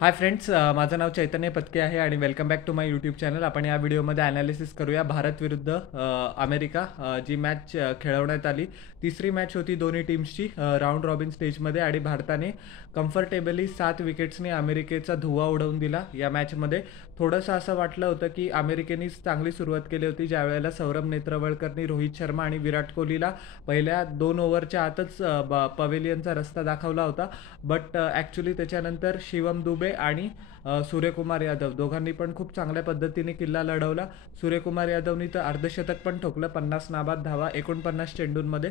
Hi friends, माझं नाव चैतन्य पत्के आहे आणि welcome back to my YouTube channel. आपण या व्हिडिओमध्ये ॲनालिसिस करूया भारत विरुद्ध अमेरिका, जी मॅच खेळवण्यात आली. तिसरी मॅच होती दोन्ही टीम्सची राऊंड रॉबिन स्टेजमध्ये आणि भारताने कम्फर्टेबली 7 विकेट्सने अमेरिकेचा धुव्वा उडवून दिला. या मॅचमध्ये थोडंसं असं वाटलं होतं की अमेरिकेने चांगली सुरुवात केली होती, ज्या वेळेला सौरभ नेत्रवळकरनी रोहित शर्मा आणि विराट कोहलीला पहिल्या 2 ओव्हरच्या आतच पवेलियनचा रस्ता दाखवला होता. बट ॲक्च्युली त्याच्यानंतर शिवम दुबे आणि सूर्यकुमार यादव दोघांनी पण खूप चांगल्या पद्धतीने किल्ला लढवला. सूर्यकुमार यादवनी तर अर्धशतक पण ठोकलं, 50 नाबाद धावा 49 चेंडूंमध्ये.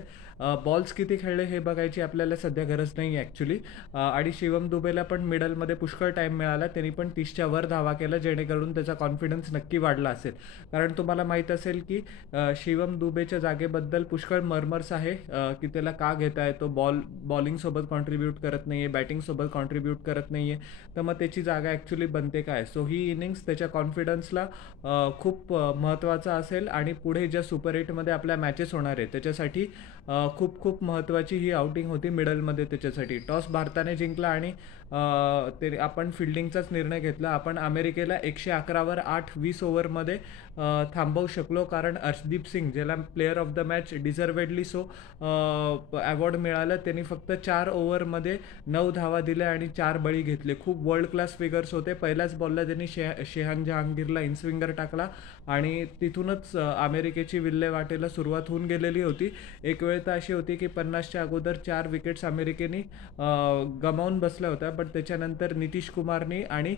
बॉल्स किती खेळले हे बघायची आपल्याला सध्या गरज नाही आहे ॲक्च्युली. आणि शिवम दुबेला पण मिडलमध्ये पुष्कळ टाईम मिळाला, त्यांनी पण 30च्या वर धावा केला, जेणेकरून त्याचा कॉन्फिडन्स नक्की वाढला असेल. कारण तुम्हाला माहीत असेल की शिवम दुबेच्या जागेबद्दल पुष्कळ मर्मर्स आहे की त्याला का घेता येतो, बॉलिंगसोबत कॉन्ट्रीब्यूट करत नाही आहे, बॅटिंगसोबत कॉन्ट्रीब्यूट करत नाही आहे, तर मग त्याची जागा ॲक्च्युली बनते काय. सो ही इनिंग्स त्याच्या कॉन्फिडन्सला खूप महत्त्वाचा असेल आणि पुढे ज्या सुपर 8मध्ये आपल्या मॅचेस होणार आहेत त्याच्यासाठी खूप खूप महत्त्वाची ही आउटिंग होती मिडलमध्ये. त्याच्यासाठी टॉस भारताने जिंकला आणि ते आपण फिल्डिंगचाच निर्णय घेतला. आपण अमेरिकेला 111वर 8-20 ओव्हरमध्ये थांबवू शकलो, कारण अर्शदीप सिंग, ज्याला player of the match deservedly so award मिळालं, त्यांनी फक्त 4 ओव्हरमध्ये 9 धावा दिल्या आणि 4 बळी घेतले. खूप वर्ल्ड क्लास फिगर्स होते. पहिल्याच बॉलला त्यांनी शेहान जहांगीरला इनस्विंगर टाकला आणि तिथूनच अमेरिकेची विल्हेवाटेला सुरुवात होऊन गेलेली होती. एक वेळ तर अशी होती की 50च्या अगोदर 4 विकेट्स अमेरिकेने गमावून बसल्या होत्या, पण त्याच्यानंतर नितीश कुमारनी आणि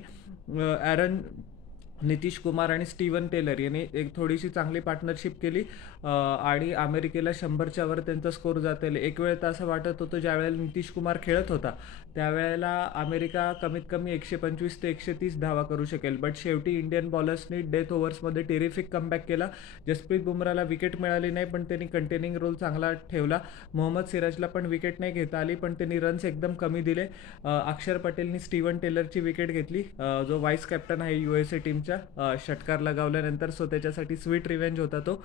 नितीश कुमार आणि स्टीवन टेलर यांनी एक थोडीशी चांगली पार्टनरशिप केली आणि अमेरिकेला 100च्या वर त्यांचा स्कोर जाता. एक वेळ तर असं वाटत होतं, ज्यावेळेला नितीश कुमार खेळत होता त्यावेळेला अमेरिका कमीत कमी 125 ते 130 धावा करू शकेल. बट शेवटी इंडियन बॉलर्सनी डेथ ओव्हर्समध्ये टेरिफिक कमबॅक केला. जसप्रीत बुमराला विकेट मिळाली नाही, पण त्यांनी कंटेनिंग रोल चांगला ठेवला. मोहम्मद सिराजला पण विकेट नाही घेता आली, पण त्यांनी रन्स एकदम कमी दिले. अक्षर पटेलनी स्टीवन टेलरची विकेट घेतली, जो व्हाईस कॅप्टन आहे USA टीमच्या, षटकार लगावल्यानंतर. सो त्याच्यासाठी स्वीट रिव्हेंज होता तो.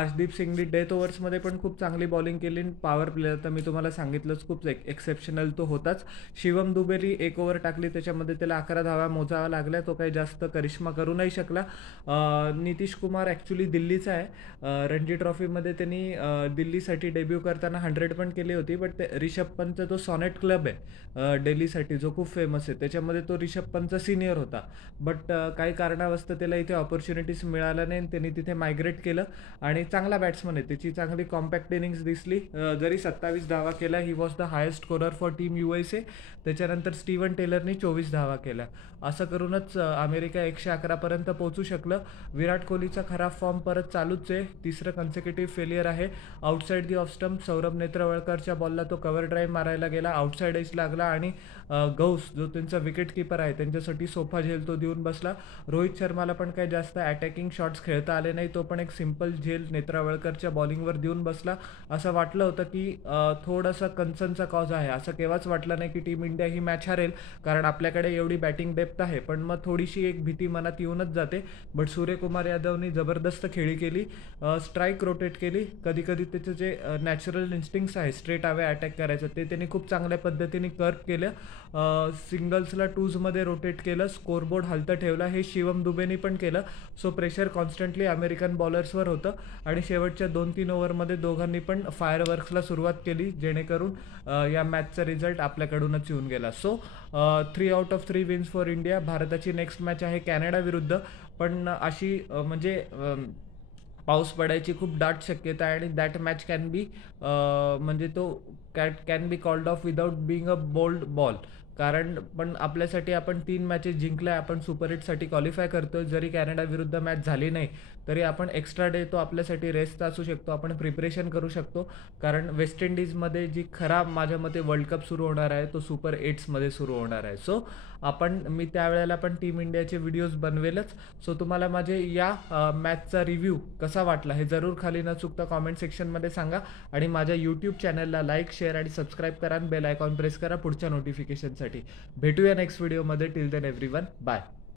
अर्शदीप सिंगनी डेथ ओव्हर्समध्ये पण खूप चांगली बॉलिंग केली. पॉवर प्लेयर तर मी तुम्हाला सांगितलंच, खूप एक्सेप्शनल तो होताच. शिवम दुबेनी 1 ओव्हर टाकली, त्याच्यामध्ये त्याला 11 धावा मोजाव्या लागल्या. तो काही जास्त करिश्मा करू नाही शकला. नितीश कुमार ॲक्च्युली दिल्लीचा आहे. रणजी ट्रॉफीमध्ये त्यांनी दिल्लीसाठी डेब्यू करताना 100 पण केली होती. बट रिषभ पंतचा जो सॉनेट क्लब आहे दिल्लीसाठी, जो खूप फेमस आहे, त्याच्यामध्ये तो रिषभ पंतचा सिनियर होता. बट काही कारणावस्तव त्याला इथे ऑपॉर्च्युनिटीज मिळाल्या नाही, त्यांनी तिथे मायग्रेट केलं आणि चांगला बॅट्समन आहे, त्याची चांगली कॉम्पॅक्ट इनिंग्स दिसली. जरी 27 धावा केल्या, he was the highest scorer for team USA. त्याच्यानंतर स्टीवन टेलरनी 24 धावा केल्या. असं करूनच अमेरिका 111पर्यंत पोहोचू शकलं. विराट कोहलीचा खराब फॉर्म परत चालूच आहे, तिसरं कन्सिक्युटिव्ह फेलियर आहे. Outside the off stump Saurabh नेत्रवळकरच्या बॉलला तो कव्हर ड्राईव्ह मारायला गेला, आउटसाईड एज लागला आणि गौस, जो त्यांचा विकेट कीपर आहे, त्यांच्यासाठी सोफा झेल तो देऊन बसला. रोहित शर्माला पण काही जास्त अटॅकिंग शॉट्स खेळता आले नाही, तो पण एक सिम्पल झेल नेत्रवळकरच्या बॉलिंगवर देऊन बसला. असं वाटलं होतं की थोडंसं कन्सर्नचा कॉज आहे. असं केव्हाच वाटलं नाही की टीम इंडिया ही मॅच हरेल, कारण आपल्याकडे एवढी बॅटिंग डेप्थ आहे. पण मग थोडीशी एक भीती मनात येऊनच जाते. बट सूर्यकुमार यादवनी जबरदस्त खेळी केली, स्ट्राईक रोटेट केली. कधी कधी त्याचं जे नॅचरल इन्स्टिंक्ट्स आहे स्ट्रेट अवे अटॅक करायचं, ते त्यांनी खूप चांगल्या पद्धतीने कर्व केलं. सिंगल्सला टूजमध्ये रोटेट केलं, स्कोरबोर्ड हलतं ठेवला. हे शिवम दुबेनी पण केलं. सो प्रेशर कॉन्स्टंटली अमेरिकन बॉलर्सवर होतं आणि शेवटच्या 2-3 ओव्हरमध्ये दोघांनी पण फायरवर्क्सला सुरुवात केली, जेणेकरून या मॅचचा रिझल्ट आपल्याकडूनच येऊन गेला. So 3 out of 3 wins for India. भारताची नेक्स्ट मॅच आहे कॅनडा विरुद्ध, पण अशी म्हणजे पाऊस पडायची खूप दाट शक्यता आहे आणि दॅट मॅच कॅन बी म्हणजे तो can be called off without being a bold ball. कारण पण आपल्यासाठी आपण 3 मॅचेस जिंकल्या, आपण सुपर 8साठी क्वालिफाय करतो. जरी कॅनडा विरुद्ध मॅच झाली नाही तरी आपण एक्स्ट्रा डे तो आपल्यासाठी रेस्ट असू शकतो, आपण प्रिपरेशन करू शकतो. कारण वेस्ट इंडिजमध्ये जी खराब माझ्या मते वर्ल्ड कप सुरू होणार आहे, तो सुपर 8मध्ये सुरू होणार आहे. सो मी त्यावेळेला पण टीम इंडियाचे व्हिडिओज बनवेलच. सो तुम्हाला माझे या मॅचचा रिव्ह्यू कसा वाटला हे जरूर खाली न चुकता कॉमेंट सेक्शनमध्ये सांगा आणि माझ्या यूट्यूब चॅनलला लाईक, शेअर आणि सबस्क्राईब करा आणि बेल आयकॉन प्रेस करा पुढच्या नोटिफिकेशनसाठी. भेटूया नेक्स्ट व्हिडिओमध्ये. Till then everyone, bye.